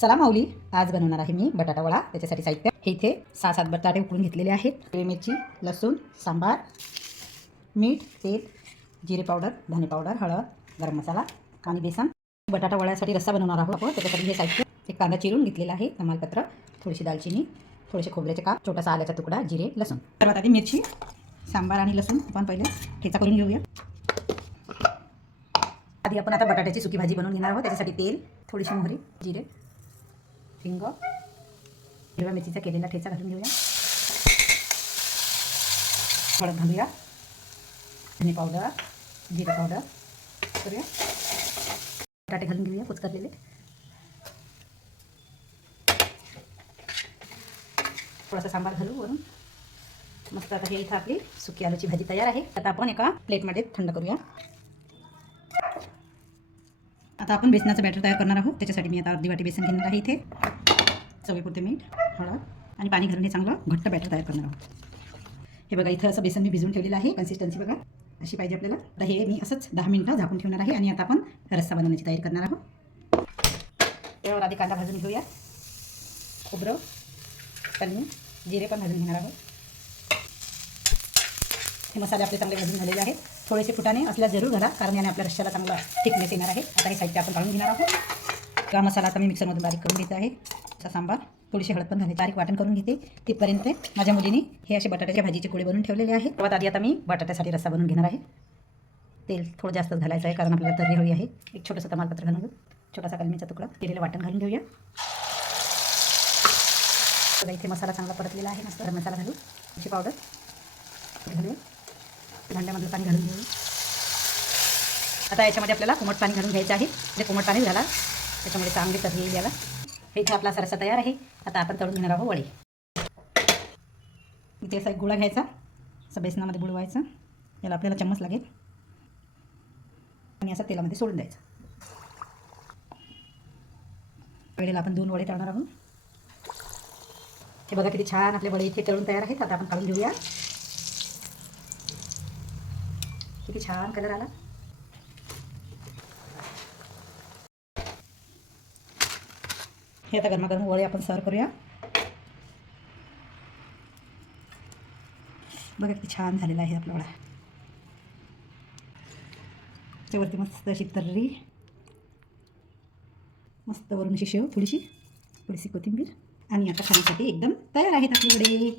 चला माऊली, आज बनवणार आहे मी बटाटा वडा। त्याच्यासाठी साहित्य हे इथे 6-7 बटाटे उकडून घेतलेले आहेत, हिरवी मिरची, लसूण, सांबार, मीठ, तेल, जिरे पावडर, धने पावडर, हळद, गरम मसाला आणि बेसन। बटाटा वड्यासाठी रस्सा बनवणार आहोत आपण। त्याच्यासाठी हे साहित्य: एक कांदा चिरून घेतलेला आहे, तमालपत्र, थोडीशी दालचिनी, थोडेसे खोबऱ्याचे काप, छोटासा आल्याचा तुकडा, जिरे, लसूण। सर्वात आधी मिरची, सांबार आणि लसूण आपण पहिले ठेचा करून घेऊया। आधी आपण आता बटाट्याची सुकी भाजी बनवून घेणार आहोत। त्याच्यासाठी तेल, थोडीशी मोहरी, जिरे, हिंग, हिरव्या मिरचीचा केलेला ठेचा घालून घेऊया। हळद घालूया, धने पावडर, जिरे पावडर करूया, बटाटे घालून घेऊया कुचकरलेले। थोडासा सांबार घालू वरून। मस्त आता हे इथं आपली सुकी आलूची भाजी तयार आहे। आता आपण एका प्लेटमध्ये थंड करूया। आता आपण बेसनाचं बॅटर तयार करणार आहोत। त्याच्यासाठी मी आता अर्धी वाटी बेसन घेणार आहे। इथे चवीपुरते मीठ, हळद आणि पाणी घालून हे चांगलं घट्ट बॅटर तयार करणार आहोत। हे बघा, इथं असं बेसन मी भिजवून ठेवलेलं आहे। कन्सिस्टन्सी बघा अशी पाहिजे आपल्याला। आता हे मी असंच 10 मिनिटं झाकून ठेवणार आहे आणि आता आपण रस्सा बनवण्याची तयारी करणार आहोत। त्यावर आधी कांदा भाजून घेऊया, खोबरं, कलमी, जिरे पण भाजून घेणार आहोत। हे मसाले आपले चांगले भाजून झालेले आहेत। थोडेसे फुटाणे असल्यास जरूर घाला, कारण याने आपल्या रश्श्याला चांगला थिकनेस येणार आहे। आता हे साहित्य आपण काढून घेणार आहोत। का मसाला आता मी मिक्सरमधून बारीक करून घेत आहे। असा सांबार, थोडीशी हळद पण घालायची, बारीक वाटण करून घेते। तिथपर्यंत माझ्या मुलीने हे असे बटाट्याच्या भाजीचे कुळे बनवून ठेवलेले आहेत। सर्वात आधी आता मी बटाट्यासाठी रस्सा बनवून घेणार आहे। तेल थोडं जास्तच घालायचं आहे, कारण आपल्याला तर्री हवी आहे। एक छोटंसं तमालपत्र घालून घेऊ, छोटासा कलमीचा तुकडा, केलेलं वाटण घालून घेऊया। बघा, इथे मसाला चांगला परतलेला आहे। मस्त गरम मसाला घालू, मिरची पावडर घालूया, भांड्यामधलं पाणी घालून घेऊ। आता याच्यामध्ये आपल्याला कोमट पाणी घालून घ्यायचं आहे। ते कोमट पाणी झाला त्याच्यामुळे चांगली तर्री येईल याला। हे इथे आपला रस्सा तयार आहे। आता आपण तळून घेणार आहोत वडे। इथे असा एक गोळा घ्यायचा, असं बेसनामध्ये बुडवायचं, याला आपल्याला चम्मच लागेल आणि असं तेलामध्ये सोडून द्यायचं। वेळेला आपण 2 वडे तळणार आहोत। हे बघा किती छान आपले वडे इथे तळून तयार आहेत। आता आपण काढून घेऊया। किती छान कलर आला। हे आता गरमागरम वडे आपण सर्व करूया। बघा किती छान झालेला आहे आपला वडा। त्यावरती मस्त अशी तर्री, मस्त वरून अशी शेव, थोडीशी कोथिंबीर आणि आता खाण्यासाठी एकदम तयार आहेत आपले वडे।